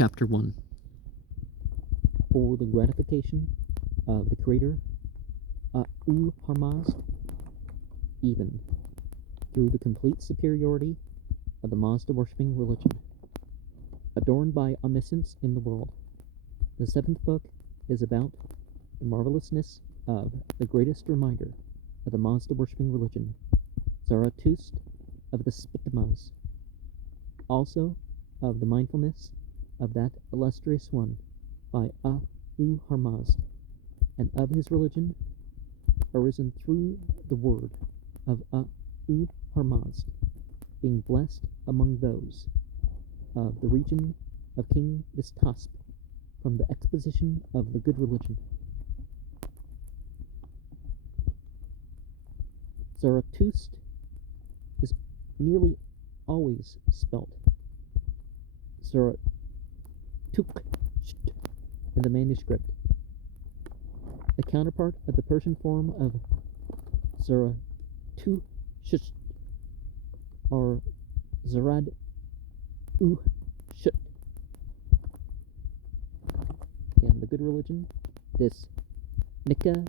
Chapter 1. For the gratification of the Creator, Harmazd, even through the complete superiority of the Mazda-worshipping religion, adorned by omniscience in the world. The seventh book is about the marvelousness of the greatest reminder of the Mazda-worshipping religion, Zarathustra of the Spitimas, also of the mindfulness of that illustrious one by Harmazd, and of his religion arisen through the word of Harmazd, being blessed among those of the region of King Distasp from the exposition of the good religion. Zarathustra is nearly always spelt Zarathustra in the manuscript, the counterpart of the Persian form of Zarathustra or Zarad-Ushut. And the good religion, this Nika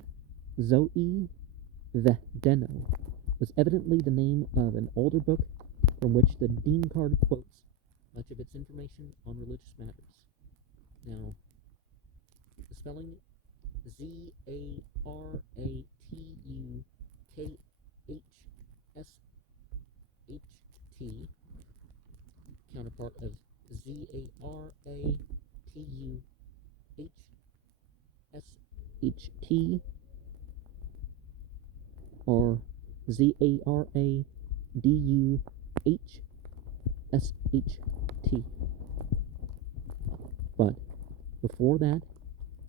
Zoe Vehdeno, was evidently the name of an older book from which the Dean card quotes much of its information on religious matters. Now, the spelling Zarathusht, counterpart of Zaratuhsht or Zaradusht. But before that,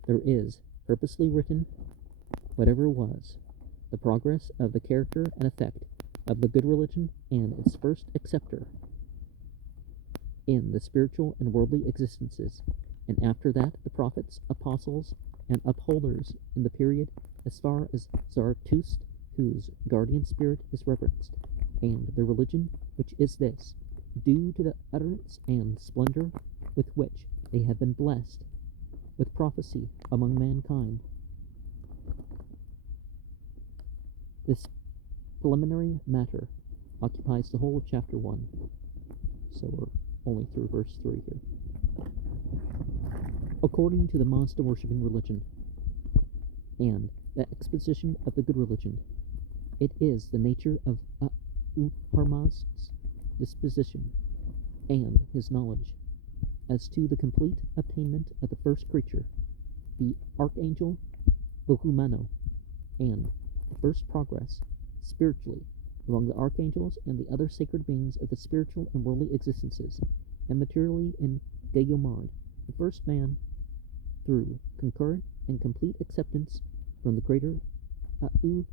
there is, purposely written, whatever was, the progress of the character and effect of the good religion and its first acceptor in the spiritual and worldly existences, and after that the prophets, apostles, and upholders in the period as far as Zarathustra, whose guardian spirit is reverenced, and the religion which is this, due to the utterance and splendor with which they have been blessed with prophecy among mankind. This preliminary matter occupies the whole of chapter 1, so we're only through verse 3 here. According to the Mazda-worshipping religion and the exposition of the good religion, it is the nature of Harmazd's disposition and his knowledge as to the complete attainment of the first creature, the archangel Bahumano, and the first progress spiritually among the archangels and the other sacred beings of the spiritual and worldly existences, and materially in Gayomard, the first man, through concurrent and complete acceptance from the greater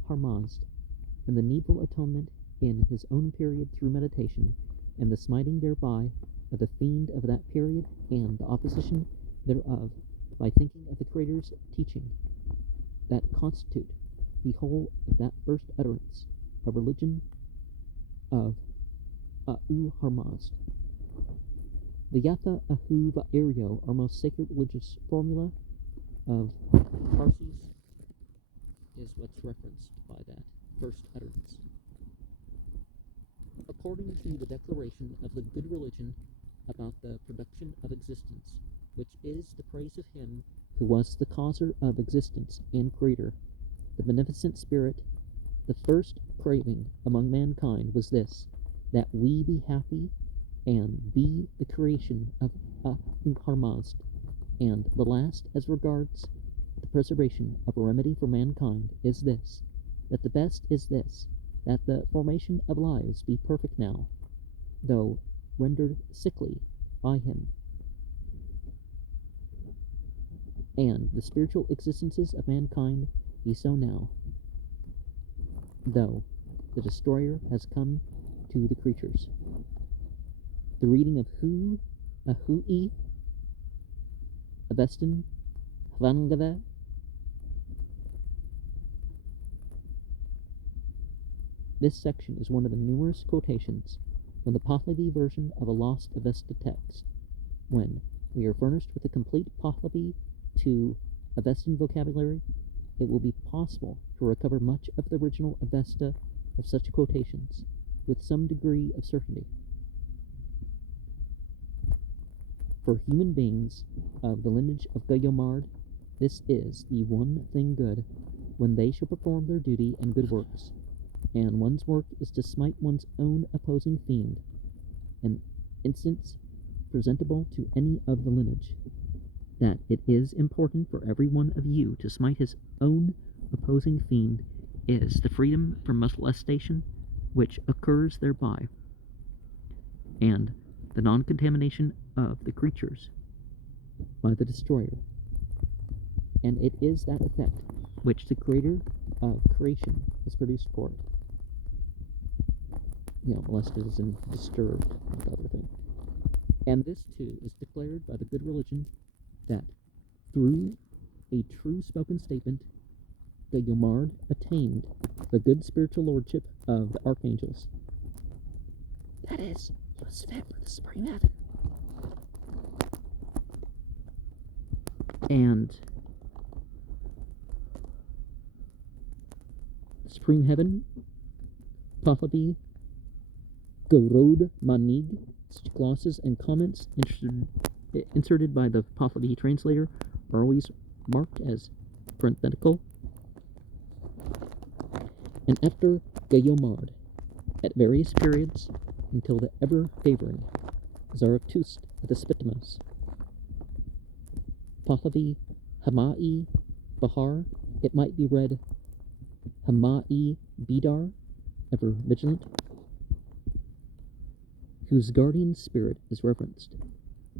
Harmazd, and the needful atonement in his own period through meditation, and the smiting thereby of the fiend of that period, and the opposition thereof, by thinking of the Creator's teaching, that constitute the whole of that first utterance, a religion of Harmazd. The Yatha Ahu Va'iryo, our most sacred religious formula of Parsis, is what's referenced by that first utterance. According to the declaration of the good religion about the production of existence, which is the praise of him who was the causer of existence and creator, the beneficent spirit, the first craving among mankind was this, that we be happy and be the creation of Harmazd, and the last, as regards the preservation of a remedy for mankind, is this, that the best is this, that the formation of lives be perfect now, though rendered sickly by him, and the spiritual existences of mankind be so now, though the destroyer has come to the creatures. The reading of Ahui, Avestin, Havangava, this section is one of the numerous quotations from the Pahlavi version of a lost Avesta text, when we are furnished with a complete Pahlavi to Avestan vocabulary, it will be possible to recover much of the original Avesta of such quotations with some degree of certainty. For human beings of the lineage of Gayomard, this is the one thing good, when they shall perform their duty and good works, and one's work is to smite one's own opposing fiend, an instance presentable to any of the lineage, that it is important for every one of you to smite his own opposing fiend is the freedom from molestation which occurs thereby, and the non-contamination of the creatures by the destroyer. And it is that effect which the creator of creation has produced for it. Molested is in disturbed, the other thing. And this too is declared by the good religion that through a true spoken statement, Gayomard attained the good spiritual lordship of the archangels. That is, he was fed for the supreme heaven. And the supreme heaven, Pahlavi, Gorod Manig, such glosses and comments inserted by the Pahlavi translator are always marked as parenthetical. And after Gayomard, at various periods, until the ever-favoring Zarathustra of the Spitamos, Pahlavi Hamai Bahar, it might be read Hamai Bidar, ever vigilant, whose guardian spirit is reverenced,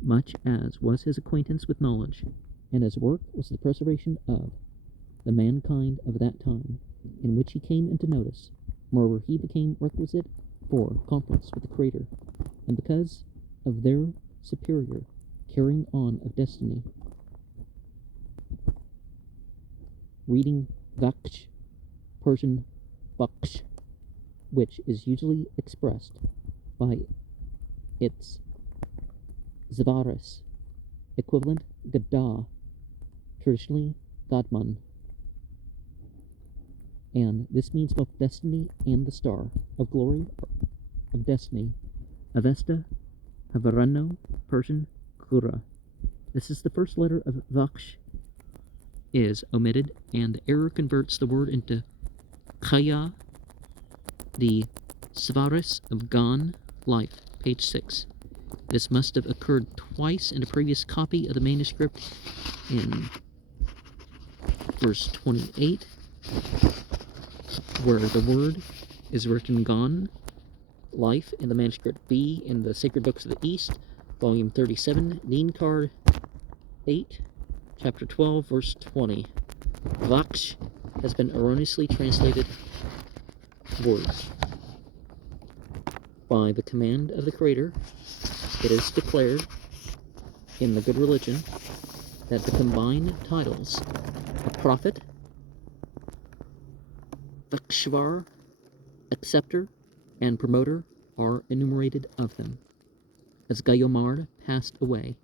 much as was his acquaintance with knowledge, and his work was the preservation of the mankind of that time, in which he came into notice. Moreover, he became requisite for conference with the Creator, and because of their superior carrying on of destiny. Reading Vaksh, Persian Baksh, which is usually expressed by its Zavaris, equivalent Gadda, traditionally Gadman. And this means both destiny and the star of glory of destiny, Avesta, Havarano, Persian, Kura. This is the first letter of Vaksh is omitted, and the error converts the word into Kaya, the Svaris of Gan, Life, page 6. This must have occurred twice in a previous copy of the manuscript in verse 28, where the word is written Gan, Life, in the manuscript B in the Sacred Books of the East, volume 37, Neen card 8, chapter 12, verse 20. Vaksh has been erroneously translated words. By the command of the Creator, it is declared in the good religion that the combined titles of prophet, Vakshvar, acceptor, and promoter are enumerated of them. As Gayomard passed away,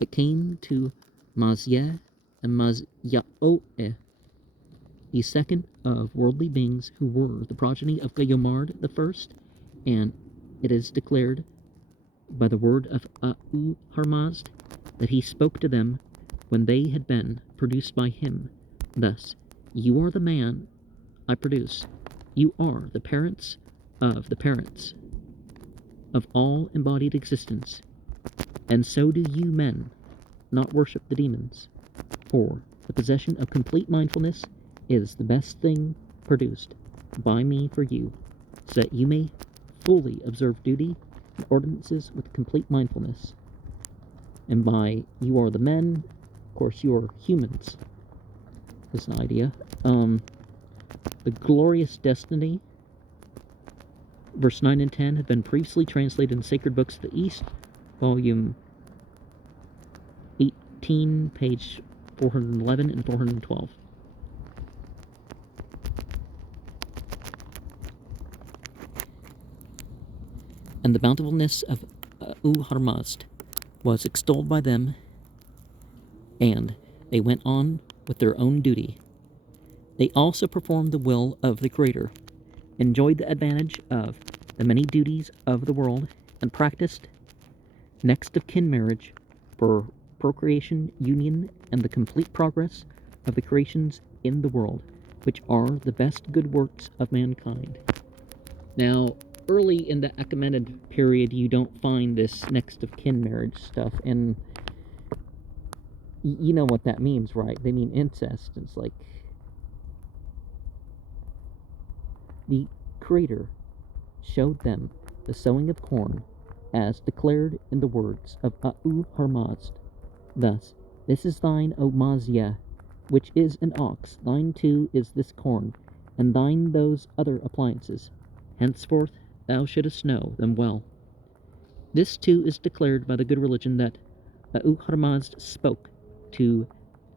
it came to Mazye and Mazyaoe, the second of worldly beings who were the progeny of Gayomard the first, and it is declared by the word of Harmazd that he spoke to them when they had been produced by him, thus, "You are the man I produce. You are the parents of all embodied existence, and so do you men not worship the demons, for the possession of complete mindfulness is the best thing produced by me for you, so that you may fully observe duty and ordinances with complete mindfulness." And by "you are the men," of course you are humans, is an idea. The glorious destiny, verse 9 and 10, had been previously translated in Sacred Books of the East, volume 18, page 411 and 412. And the bountifulness of Harmazd, was extolled by them, and they went on with their own duty. They also performed the will of the Creator, enjoyed the advantage of the many duties of the world, and practiced next of kin marriage for procreation, union, and the complete progress of the creations in the world, which are the best good works of mankind. Now, early in the Achaemenid period, you don't find this next of kin marriage stuff, and you know what that means, right? They mean incest. It's like the Creator showed them the sowing of corn, as declared in the words of Harmazd. Thus, this is thine, O Mazia, which is an ox, thine too is this corn, and thine those other appliances. Henceforth thou shouldest know them well. This too is declared by the good religion that Harmazd spoke to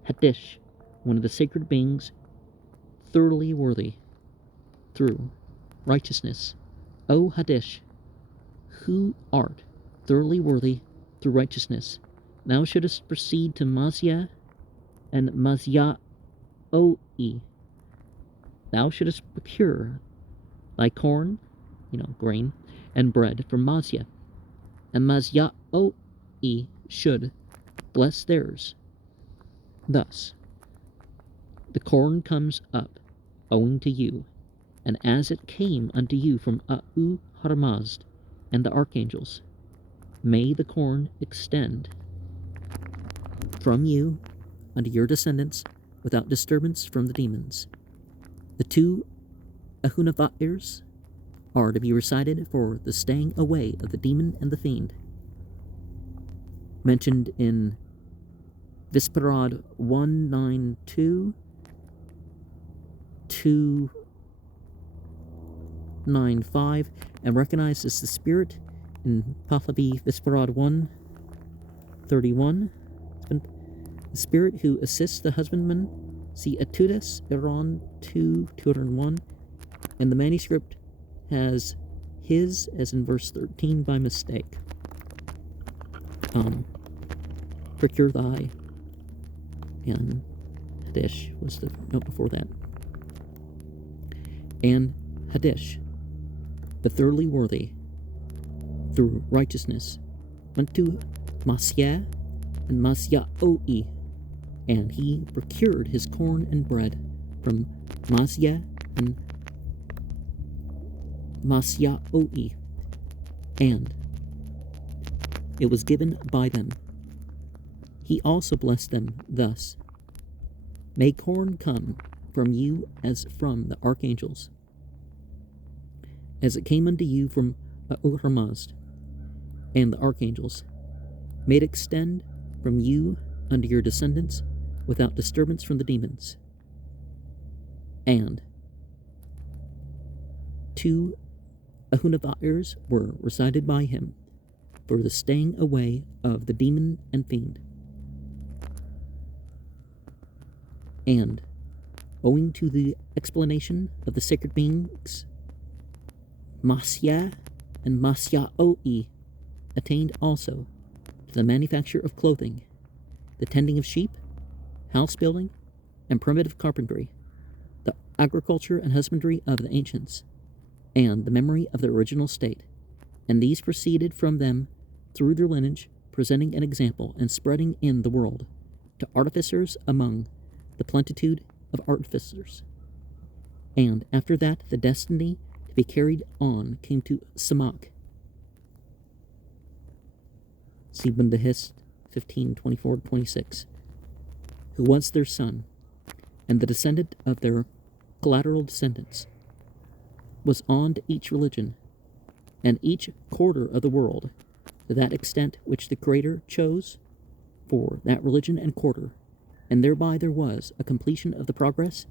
Hadish, one of the sacred beings, thoroughly worthy through righteousness. O Hadish, who art thoroughly worthy through righteousness, thou shouldest proceed to Mazia and Mazia-oi. Thou shouldest procure thy corn, grain, and bread from Mazia, and Mazia-oi should bless theirs. Thus, the corn comes up owing to you, and as it came unto you from Harmazd and the archangels, may the corn extend from you unto your descendants without disturbance from the demons. The two Ahunavairs are to be recited for the staying away of the demon and the fiend, mentioned in Visparad 192 295, and recognized as the spirit in Pahlavi Visparad 131. The spirit who assists the husbandman, see Etudes Iran 201, and the manuscript has his as in verse 13 by mistake. Procure thy, and Hadish was the note before that. And Hadish, the thoroughly worthy, through righteousness, unto Masya and Masya-oi, and he procured his corn and bread from Masya and Masya-oi, and it was given by them. He also blessed them thus: May corn come from you as from the archangels, as it came unto you from Harmazd and the archangels. May it extend from you unto your descendants without disturbance from the demons. And 2 Ahunavairs were recited by him for the staying away of the demon and fiend. And, owing to the explanation of the sacred beings, Masya and Masya-oi attained also to the manufacture of clothing, the tending of sheep, house building, and primitive carpentry, the agriculture and husbandry of the ancients, and the memory of the original state, and these proceeded from them through their lineage, presenting an example and spreading in the world to artificers among the plenitude of artificers. And after that, the destiny to be carried on came to Samak. See Bundahist 15:24-26, who was their son, and the descendant of their collateral descendants, was on to each religion, and each quarter of the world, to that extent which the Creator chose for that religion and quarter, and thereby there was a completion of the progress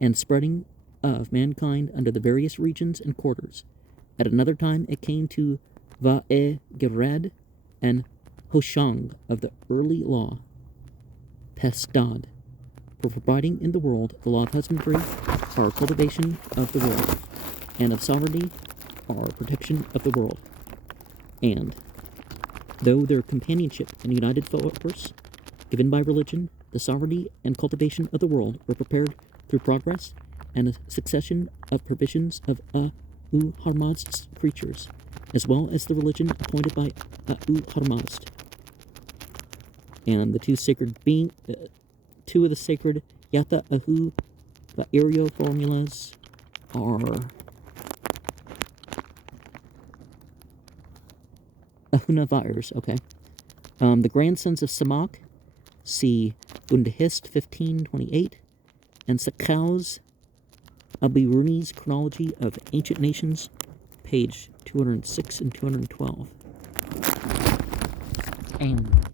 and spreading of mankind under the various regions and quarters. At another time it came to Va'e-Gered and Hoshang of the early law, Pestad, for providing in the world the law of husbandry, our cultivation of the world, and of sovereignty, our protection of the world. And Though their companionship and united force given by religion, the sovereignty and cultivation of the world were prepared through progress and a succession of provisions of Harmazd's creatures, as well as the religion appointed by Harmazd. And the two of the sacred Yata Ahu Vairyo formulas are Ahunavires, okay. The grandsons of Samak, see Bundahist 1528, and Sakau's Abiruni's Chronology of Ancient Nations, page 206 and 212. And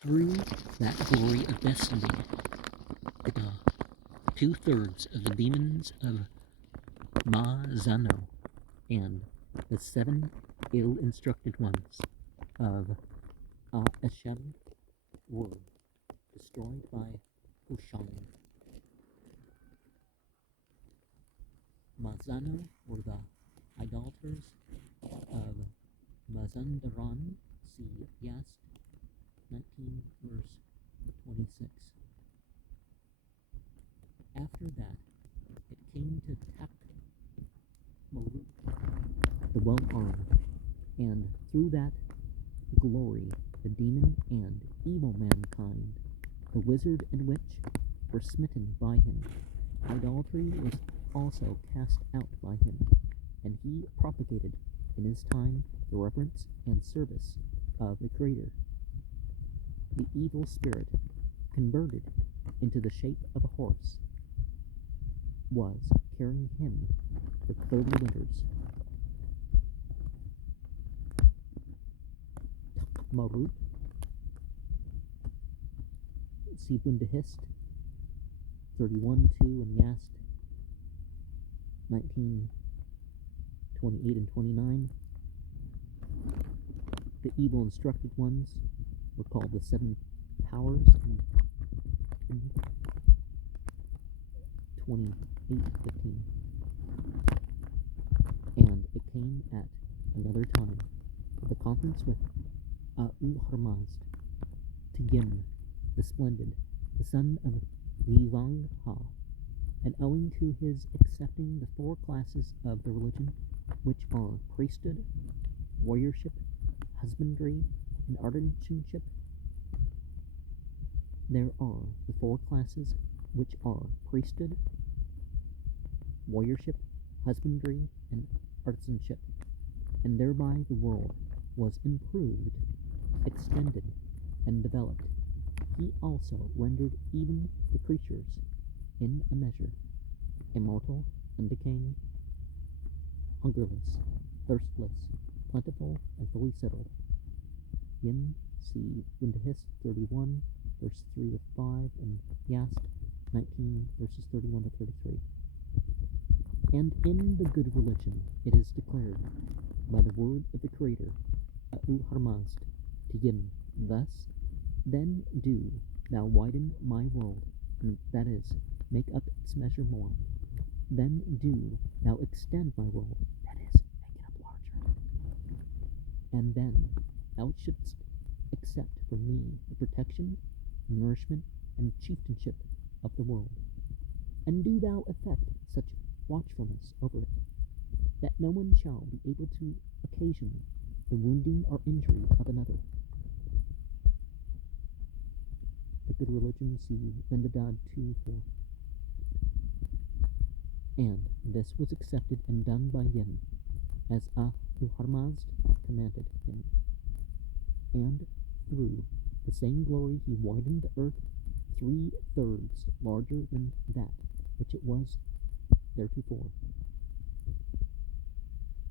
through that glory of destiny, the 2/3 of the demons of Ma-Zano and the 7 ill-instructed ones of Eshem were destroyed by Hushan. Ma-Zano were the idolaters of Mazandaran, see Yast 19 verse 26. After that, it came to Takmorut, the well-armed, and through that glory, the demon and evil mankind, the wizard and witch, were smitten by him. Idolatry was also cast out by him, and he propagated in his time the reverence and service of the Creator. The evil spirit, converted into the shape of a horse, was carrying him for 30 winters. Takmarut, see Bundahist 31:2 and Yast 19:28 and 29. The evil instructed ones were called the 7 powers in 28:15. And it came at another time, the conference with Harmazd, to Gim, the Splendid, the son of Vivangha, and owing to his accepting the 4 classes of the religion, which are priesthood, warriorship, husbandry, and artisanship. There are the 4 classes which are priesthood, warriorship, husbandry, and artisanship, and thereby the world was improved, extended, and developed. He also rendered even the creatures, in a measure, immortal, undecaying, hungerless, thirstless, plentiful, and fully settled. Yin, see Bundahist 31, verse 3 to 5, and Yast 19, verses 31 to 33. And in the good religion it is declared by the word of the Creator, Harmazd, to Yin, thus, then do thou widen my world, and that is, make up its measure more. Then do thou extend my world, that is, make it up larger. And then thou shouldst accept from me the protection, nourishment, and chieftainship of the world. And do thou effect such watchfulness over it, that no one shall be able to occasion the wounding or injury of another. The good religion, see Vendadad 2:4. And this was accepted and done by Yin, as Harmazd commanded him. And through the same glory he widened the earth 3/3 larger than that which it was theretofore.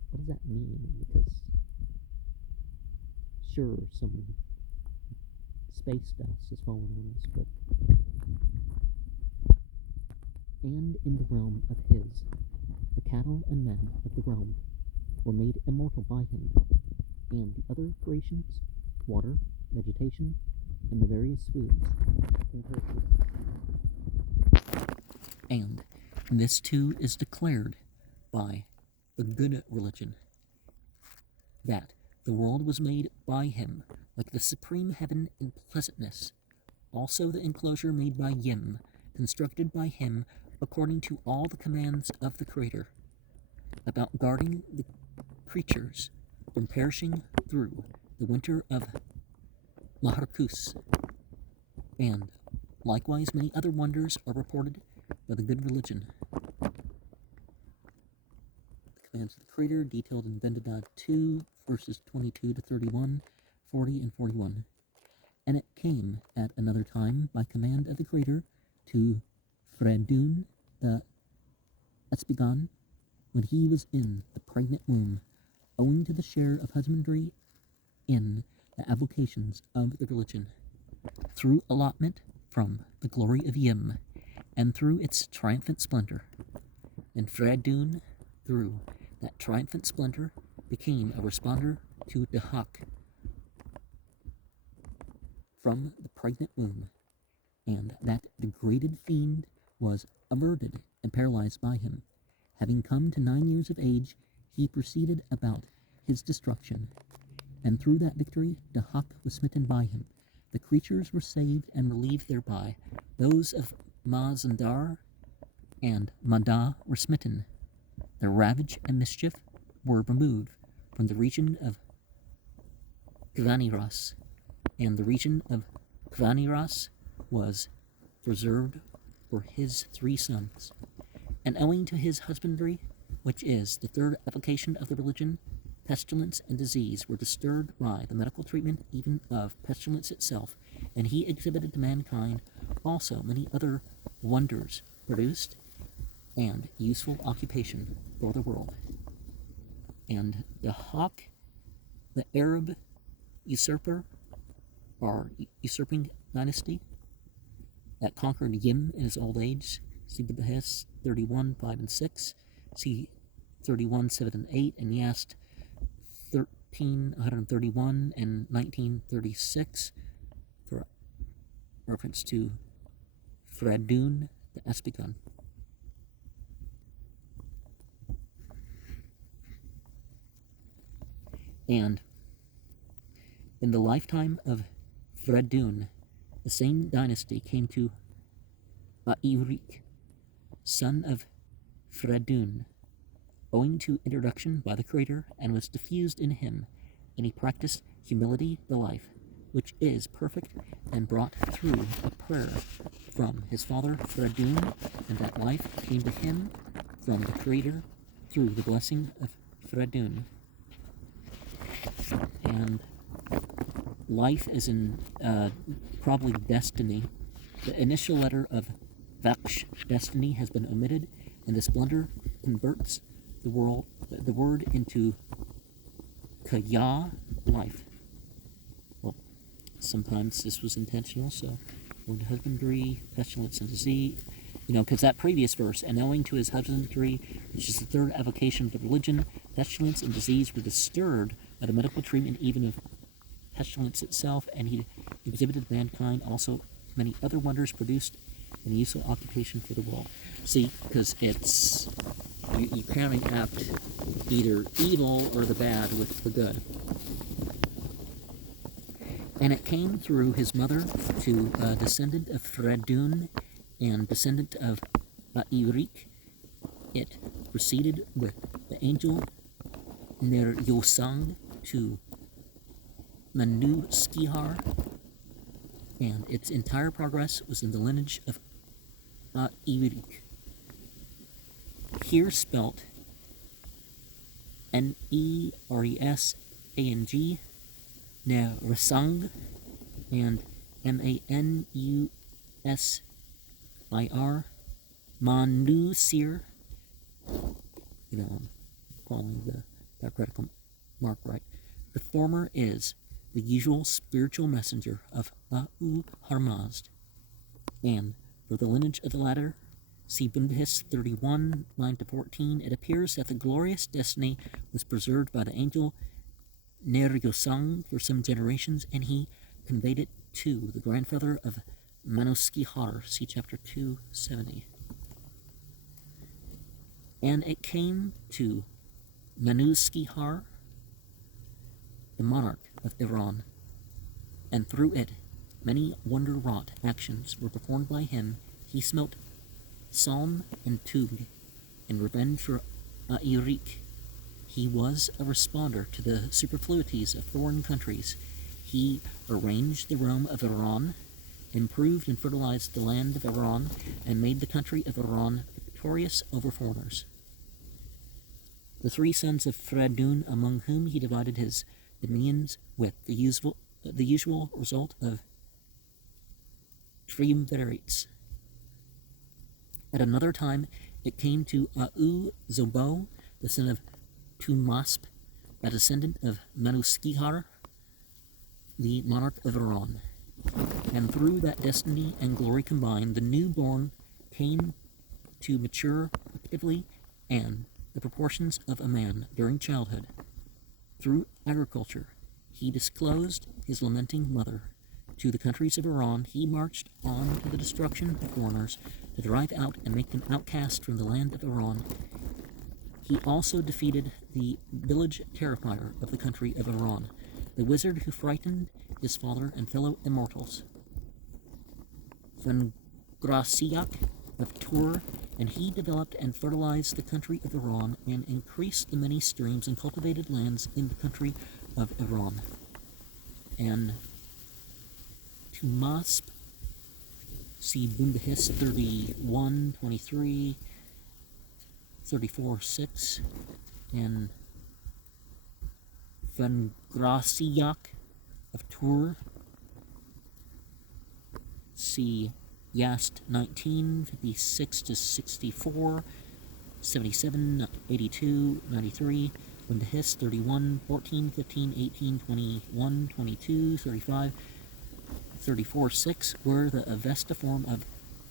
What does that mean? Because sure, some space dust has fallen on us, but and in the realm of his, the cattle and men of the realm were made immortal by him, and the other creations, water, vegetation, and the various foods inherited. And this too is declared by the good religion, that The world was made by him, like the supreme heaven in pleasantness. Also the enclosure made by Yim, constructed by him according to all the commands of the Creator, about guarding the creatures from perishing through the winter of Maharkus. And likewise many other wonders are reported by the good religion. The commands of the Creator detailed in Vendidad 2, verses 22 to 31, 40 and 41. And it came at another time by command of the Creator to Fredun the Espigon, when he was in the pregnant womb, owing to the share of husbandry in the avocations of the religion, through allotment from the glory of Yim, and through its triumphant splendor. And Fredun, through that triumphant splendor, became a responder to Dahak from the pregnant womb, and that degraded fiend was averted and paralyzed by him. Having come to 9 years of age, he proceeded about his destruction, and through that victory Dahak was smitten by him. The creatures were saved and relieved thereby. Those of Mazandar and Mada were smitten. Their ravage and mischief were removed from the region of Kvaniras, and the region of Kvaniras was preserved for his 3 sons. And owing to his husbandry, which is the third application of the religion, pestilence and disease were disturbed by the medical treatment even of pestilence itself, and he exhibited to mankind also many other wonders produced and useful occupation for the world. And the Hawk, the Arab usurper, or usurping dynasty, that conquered Yim in his old age, see Behest 31, 5 and 6, see 31, 7 and 8, and Yast 1331 and 1936, for reference to Fredun the Espigon. And in the lifetime of Fredun, the same dynasty came to Bairik, son of Fredun, owing to introduction by the Creator, and was diffused in him, and he practiced humility the life, which is perfect, and brought through a prayer from his father Fredun, and that life came to him from the Creator through the blessing of Fredun. And life is in probably destiny. The initial letter of Vaksh, destiny, has been omitted, and the splendor converts the word into Kaya, life. Well, sometimes this was intentional, so word husbandry, pestilence, and disease, because that previous verse, and owing to his husbandry, which is the third avocation of the religion, pestilence and disease were disturbed by the medical treatment even of pestilence itself, and he exhibited mankind also many other wonders produced in a useful occupation for the world. See, because it's you can't apt either evil or the bad with the good. And it came through his mother to a descendant of Fredun and descendant of Bairik. It proceeded with the angel Ner Yosang to Manu Skihar, and its entire progress was in the lineage of Irik. Here spelt Neresang, Nerasang, and Manusir. Manusir. I'm calling the diacritical mark right. The former is the usual spiritual messenger of A'u Harmazd, and for the lineage of the latter, see Bundhis 31, 9-14, it appears that the glorious destiny was preserved by the angel Neryosang for some generations, and he conveyed it to the grandfather of Manuskihar, see chapter 270. And it came to Manuskihar the monarch of Iran, and through it many wonder-wrought actions were performed by him. He smote Salm and Tug in revenge for Airik. He was a responder to the superfluities of foreign countries. He arranged the realm of Iran, improved and fertilized the land of Iran, and made the country of Iran victorious over foreigners. The three sons of Fredun, among whom he divided his dominions with the usual result of triumvirates. At another time, it came to Zobo, the son of Tumasp, a descendant of Manuskihar, the monarch of Iran. And through that destiny and glory combined, the newborn came to mature actively and the proportions of a man during childhood. Through agriculture, he disclosed his lamenting mother. To the countries of Iran, he marched on to the destruction of foreigners, to drive out and make them outcast from the land of Iran. He also defeated the village terrifier of the country of Iran, the wizard who frightened his father and fellow immortals, Fangrasiak of Tur, and he developed and fertilized the country of Iran and increased the many streams and cultivated lands in the country of Iran. And Tumasp, see Bundahis 31, 23, 34, 6, and Fangrasiak of Tur, see Yast 19, 56 to 64, 77, 82, 93, Bundahis 31, 14, 15, 18, 21, 22, 35, 34, 6, where the Avesta form of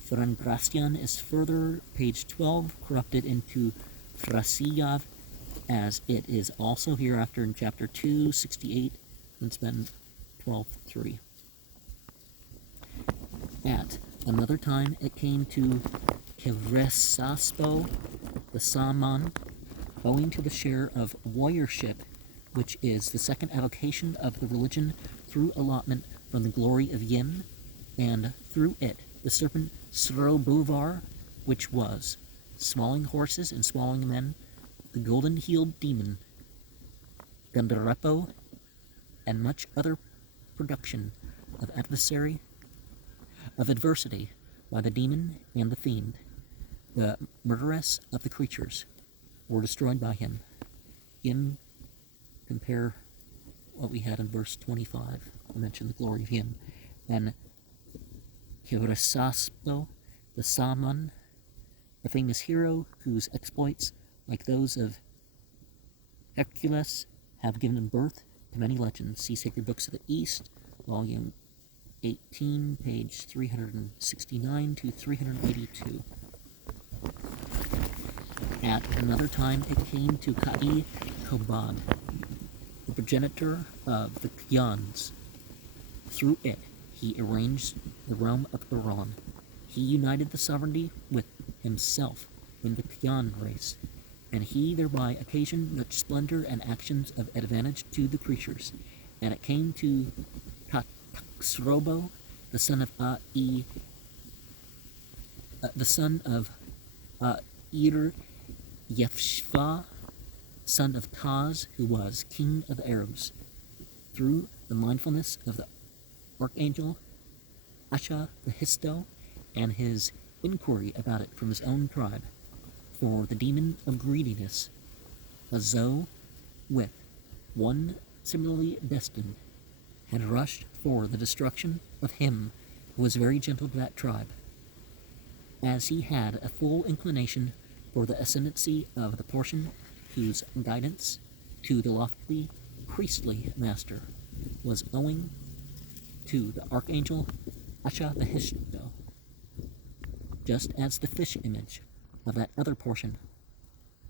Frangrasian is further, page 12, corrupted into Frasiyav, as it is also hereafter in chapter 2, 68, and spend 12:3. At another time it came to Kevresaspo, the Saman, owing to the share of warriorship, which is the second avocation of the religion through allotment from the glory of Yim, and through it the serpent Srobovar, which was swallowing horses and swallowing men, the golden-heeled demon Gandarepo, and much other production of adversity by the demon and the fiend, the murderess of the creatures, were destroyed by him. Compare what we had in verse 25, I mentioned the glory of him. And Kivresaspo, the Saman, a famous hero whose exploits, like those of Hercules, have given birth to many legends. See Sacred Books of the East, volume 18, page 369 to 382. At another time it came to Ka'i Kobad, the progenitor of the Kyans. Through it he arranged the realm of Iran. He united the sovereignty with himself in the Kyan race, and he thereby occasioned much splendor and actions of advantage to the creatures. And it came to Taksrobo, the son of Ir Yefshva, son of Taz, who was king of the Arabs, through the mindfulness of the archangel Asha the Histo, and his inquiry about it from his own tribe. For the demon of greediness, Azo, with one similarly destined, had rushed for the destruction of him who was very gentle to that tribe, as he had a full inclination for the ascendancy of the portion whose guidance to the lofty priestly master was owing to the archangel Asha the Histo, just as the fish image of that other portion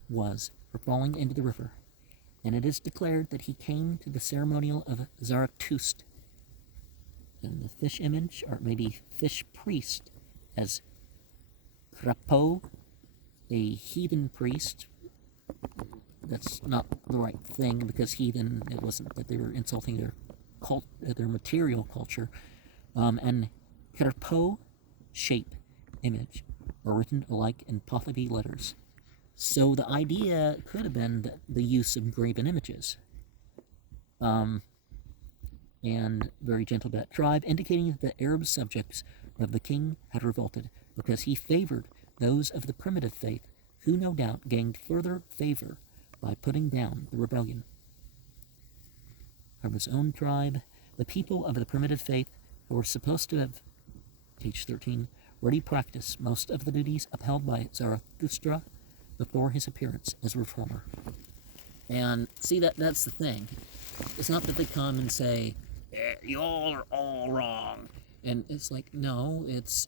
was for falling into the river. And it is declared that he came to the ceremonial of Zarathustra, and the fish image, or maybe fish priest, as Krapo, a heathen priest, that's not the right thing, because heathen, it wasn't that they were insulting their material culture. And Kerpo, shape, image, are written alike in Pahlavi letters. So the idea could have been that the use of graven images. And very gentle to that tribe, indicating that the Arab subjects of the king had revolted because he favored those of the primitive faith, who no doubt gained further favor by putting down the rebellion. From his own tribe, the people of the primitive faith, who were supposed to have, page 13, already practiced most of the duties upheld by Zarathustra before his appearance as reformer. And see, that's the thing. It's not that they come and say, you all are all wrong. And it's like, no, it's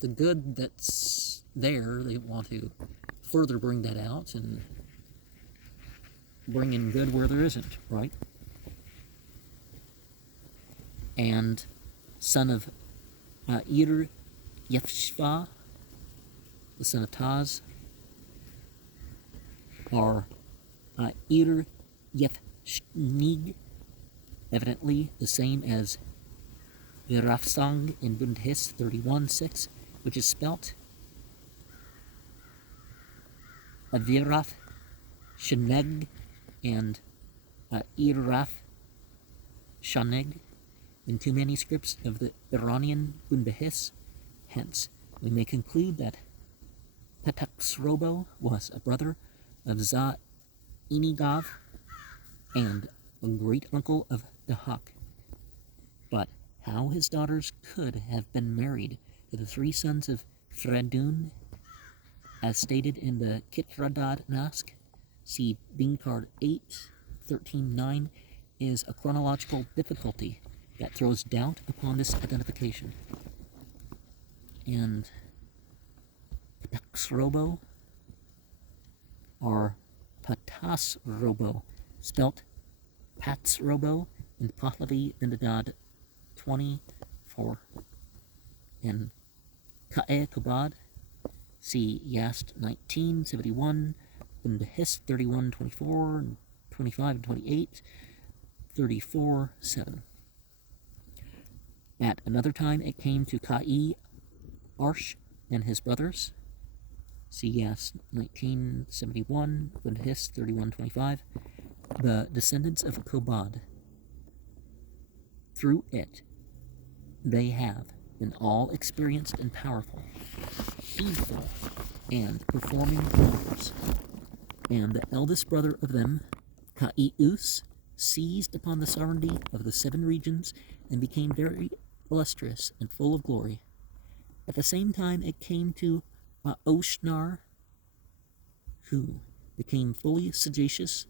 the good that's there. They want to further bring that out and bring in good where there isn't, right? And son of Ir Yefshva, the son of Taz, or Ir Yefshnig, evidently the same as Virafsang in Bundhis 31:6, which is spelt Aviraf Sheneg and Iraf Shaneg in two manuscripts of the Iranian Bundhis. Hence, we may conclude that Petaxrobo was a brother of Za-Inigav and a great-uncle of Dahak. But how his daughters could have been married to the three sons of Fredun, as stated in the Kitradad Nask, see Bing card 8.13.9, is a chronological difficulty that throws doubt upon this identification. And Petaxrobo, or Patasrobo, spelt Patsrobo in Pahlavi Bindadad 24, and Ka'e Kobad, see Yast 1971, Bindahis 31:24, and 25 and 28, 34:7. At another time it came to Ka'i Arsh and his brothers, see Yast 1971, Bindahis 31:25, the descendants of Kobad. Through it, they have been all experienced and powerful, heedful, and performing wonders. And the eldest brother of them, Ka'ius, seized upon the sovereignty of the seven regions and became very illustrious and full of glory. At the same time it came to Aoshnar, who became fully sagacious,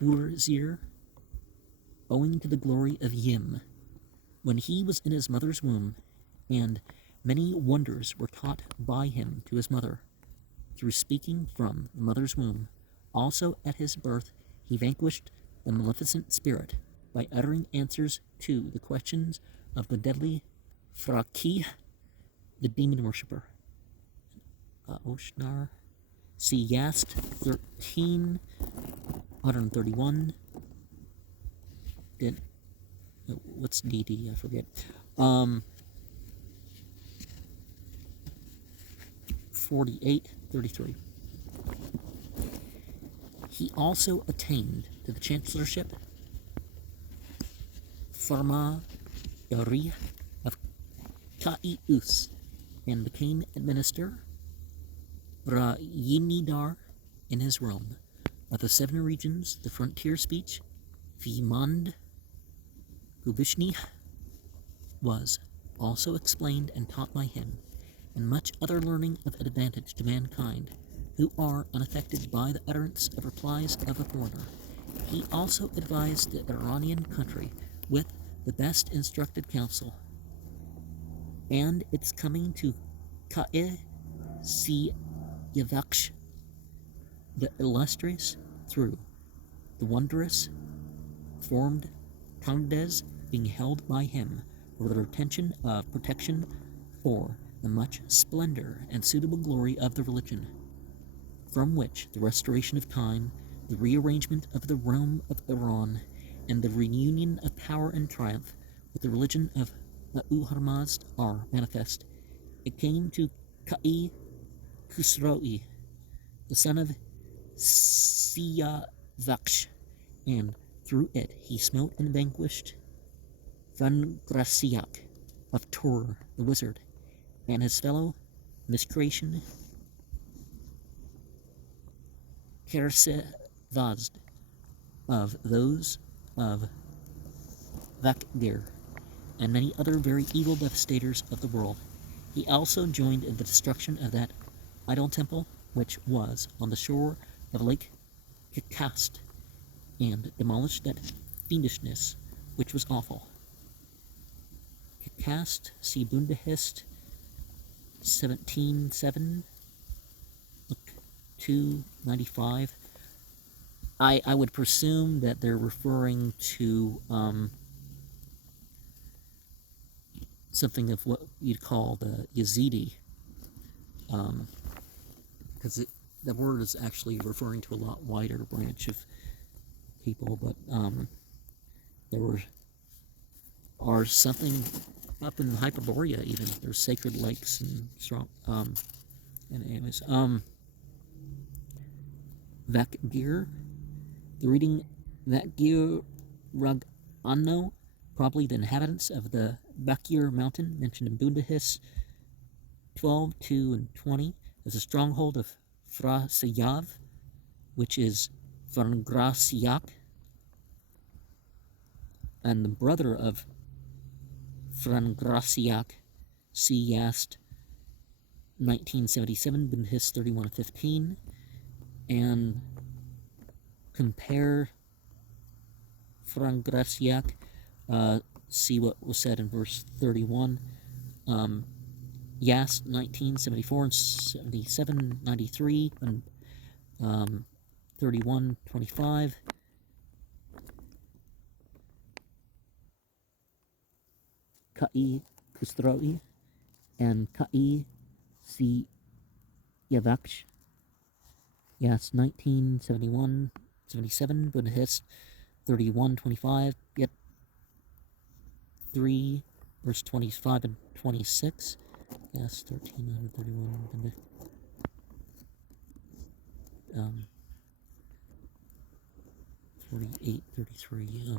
Purzir, owing to the glory of Yim, when he was in his mother's womb, and many wonders were taught by him to his mother, through speaking from the mother's womb. Also at his birth he vanquished the maleficent spirit by uttering answers to the questions of the deadly Fraki, the demon worshipper. Oshnar, see Yast 13, 131. What's DD? I forget. 48:33. He also attained to the chancellorship, Pharma Yari of Ka'ius, and became administrator, Ra'yinidar, in his realm. Of the seven regions, the frontier speech, Vimand Gubishni, was also explained and taught by him, and much other learning of advantage to mankind, who are unaffected by the utterance of replies of a foreigner. He also advised the Iranian country with the best instructed counsel, and its coming to Ka'e Si Yavaksh, the illustrious, through the wondrous formed Kangdes being held by him for the retention of protection for the much splendor and suitable glory of the religion, from which the restoration of time the rearrangement of the realm of Iran, and the reunion of power and triumph with the religion of Hormazd are manifest. It came to Ka'i Khusrawi, the son of Siyavaksh, and through it he smote and vanquished Vangrasiak of Tor the wizard, and his fellow miscreation Kersevazd of those of Vakgir, and many other very evil devastators of the world. He also joined in the destruction of that idol temple which was on the shore of Lake Kikast, and demolished that fiendishness which was awful. Kikast, see Bundahist 17:7, look 295. I would presume that they're referring to something of what you'd call the Yazidi, because the word is actually referring to a lot wider branch of people, but there are something up in Hyperborea even. There's sacred lakes and strong and anyways. Vakgir, the reading Vakgir Rag Anno, probably the inhabitants of the Bakir mountain mentioned in Bundahis 12, 2, and 20 as a stronghold of Frasayav, which is Vangrasiak, and the brother of Frangrasiak, see Yast 1977, Bundahis 31-15, and compare Frangrasiak, see what was said in verse 31, Yast 1974 and 77, 93, and 31, 25. Ka'i Khusrawi and Ka'i Siyavaksh. Yes, 1971, 77, Bundahist 31, 25, yet 3, verse 25 and 26. Yes, 13, 31, 48, 33.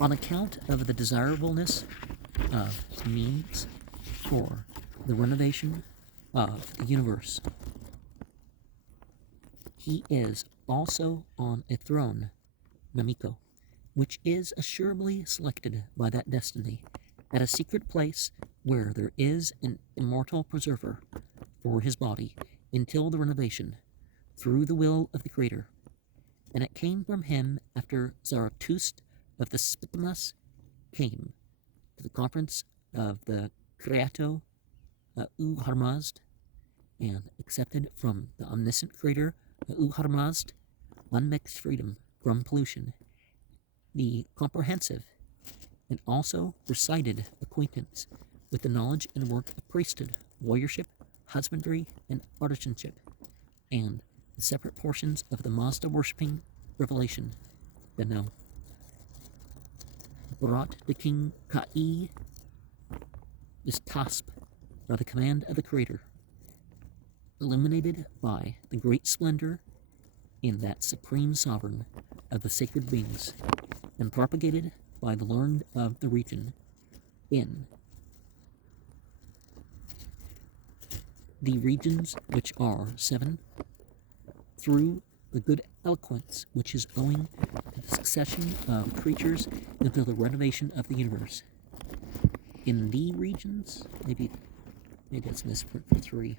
On account of the desirableness of means for the renovation of the universe, he is also on a throne, Namiko, which is assuredly selected by that destiny, at a secret place where there is an immortal preserver for his body until the renovation, through the will of the Creator. And it came from him after Zarathustra of the Spitmas came to the conference of the Creato Harmazd, and accepted from the omniscient Creator Harmazd unmixed freedom from pollution, the comprehensive and also recited acquaintance with the knowledge and work of priesthood, warriorship, husbandry, and artisanship, and the separate portions of the Mazda worshipping revelation, the know. Brought the king Ka'i this task by the command of the Creator, illuminated by the great splendor in that supreme sovereign of the sacred beings, and propagated by the learned of the region in the regions which are 7, through the good eloquence which is owing to the succession of creatures until the renovation of the universe. In the regions, maybe that's misprint for 3,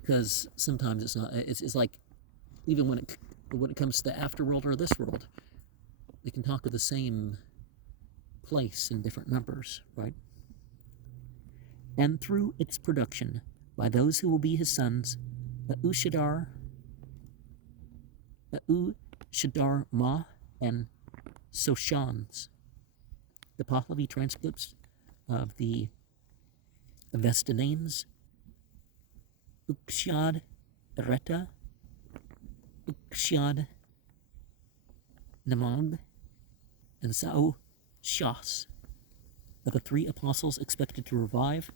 because sometimes it's not. It's like even when it comes to the afterworld or this world, they can talk of the same place in different numbers, right? And through its production by those who will be his sons, the Ushadar Ma, and Soshans. The Pahlavi transcripts of the Avesta names Ukshad Ereta Xian, Namag, and Zhao Shas are the three apostles expected to revive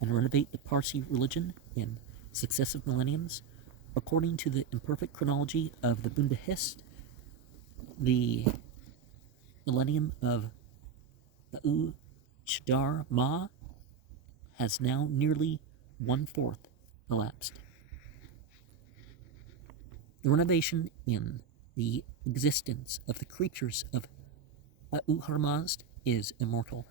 and renovate the Parsi religion in successive millenniums. According to the imperfect chronology of the Bundahist, the millennium of Ba'u Chadar Ma has now nearly 1/4 elapsed. The renovation in the existence of the creatures of Ahura-Mazda is immortal,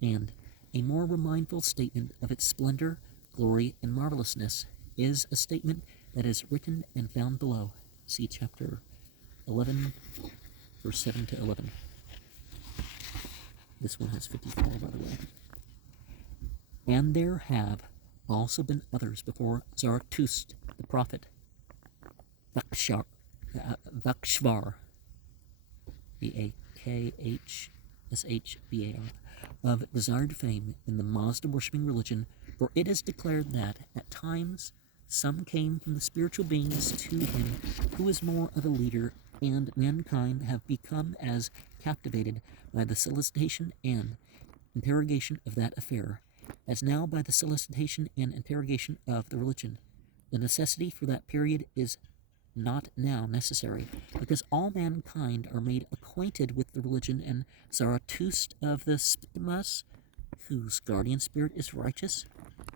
and a more remindful statement of its splendor, glory, and marvelousness is a statement that is written and found below. See chapter 11, verse 7 to 11. This one has 54, by the way. And there have also been others before Zarathustra, the prophet, Vakshvar, Vakhshvar, of desired fame in the Mazda-worshipping religion, for it is declared that, at times, some came from the spiritual beings to him who is more of a leader, and mankind have become as captivated by the solicitation and interrogation of that affair, as now by the solicitation and interrogation of the religion. The necessity for that period is not now necessary, because all mankind are made acquainted with the religion, and Zarathustra of the Spitmas, whose guardian spirit is righteous,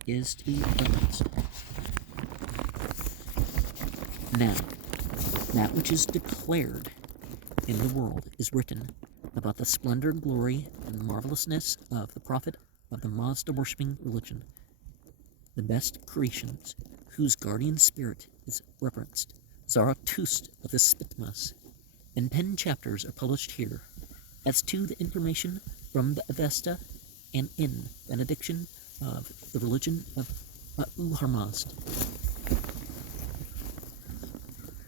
is to be reverenced. Now, that which is declared in the world is written about the splendor, glory, and marvelousness of the prophet of the Mazda-worshipping religion, the best creations, whose guardian spirit is reverenced, Zarathustra of the Spitmas, and 10 chapters are published here. As to the information from the Avesta and in benediction of the religion of Ahura-Mazda.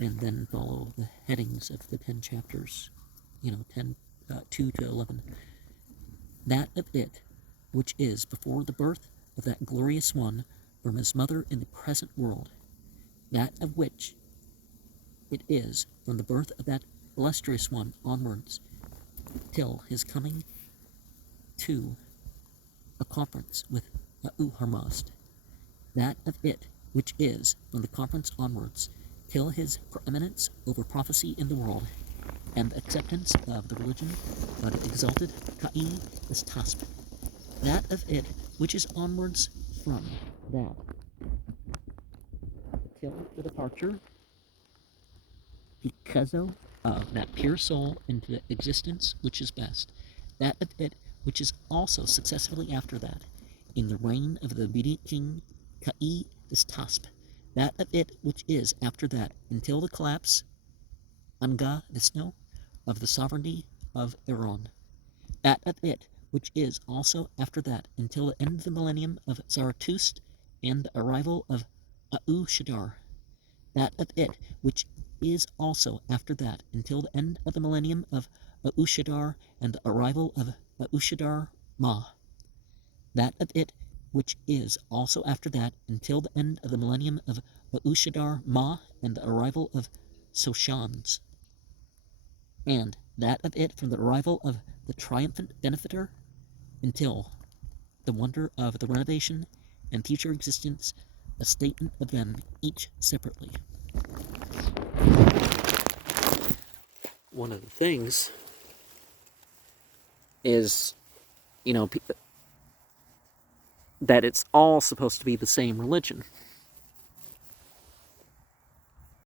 And then follow the headings of the 10 chapters, 2 to 11. That of it, which is before the birth of that glorious one from his mother in the present world, that of which it is from the birth of that illustrious one onwards, till his coming to a conference with Ahura-Mazda, that of it which is from the conference onwards, till his preeminence over prophecy in the world, and the acceptance of the religion by the exalted Ka'i Istasp, that of it which is onwards from that, till the departure, because of that pure soul into the existence which is best, that of it which is also successively after that, in the reign of the obedient king Ka'i Istasp, that of it which is after that, until the collapse, Anga Visno, of the sovereignty of Iran, that of it which is also after that, until the end of the millennium of Zarathustra and the arrival of Shadar, that of it which is also after that, until the end of the millennium of Shadar and the arrival of Shadar Ma, that of it which is also after that, until the end of the millennium of Shadar Ma and the arrival of Soshans, and that of it from the arrival of the triumphant benefactor until the wonder of the renovation and future existence, a statement of them each separately. One of the things is, that it's all supposed to be the same religion.